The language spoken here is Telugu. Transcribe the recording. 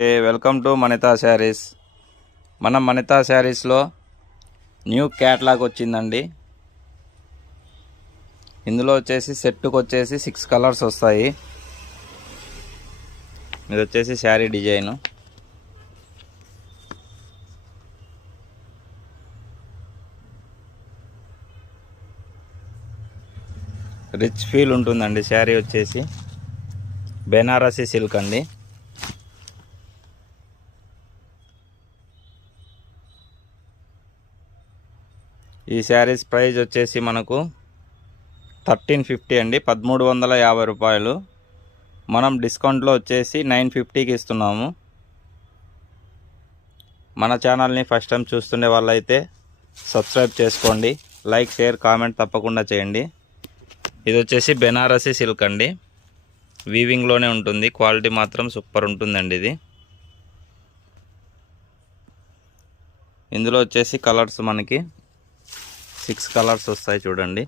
Welcome to మణితా saris. మనం మణితా శారీస్లో న్యూ క్యాట్లాగ్ వచ్చిందండి. ఇందులో వచ్చేసి సెట్కి వచ్చేసి 6 కలర్స్ వస్తాయి. ఇది వచ్చేసి శారీ డిజైను. రిచ్ ఫీల్ ఉంటుందండి. శారీ వచ్చేసి బెనారసీ సిల్క్ అండి. ఈ శారీస్ ప్రైస్ వచ్చేసి మనకు 1350 అండి, 1350 రూపాయలు. మనం డిస్కౌంట్లో వచ్చేసి 950కి ఇస్తున్నాము. మన ఛానల్ని ఫస్ట్ టైం చూస్తుండే వాళ్ళైతే సబ్స్క్రైబ్ చేసుకోండి. లైక్, షేర్, కామెంట్ తప్పకుండా చేయండి. ఇది వచ్చేసి బెనారసీ సిల్క్ అండి. వీవింగ్లోనే ఉంటుంది. క్వాలిటీ మాత్రం సూపర్ ఉంటుందండి. ఇది ఇందులో వచ్చేసి కలర్స్ మనకి 6 కలర్స్ వస్తాయి చూడండి.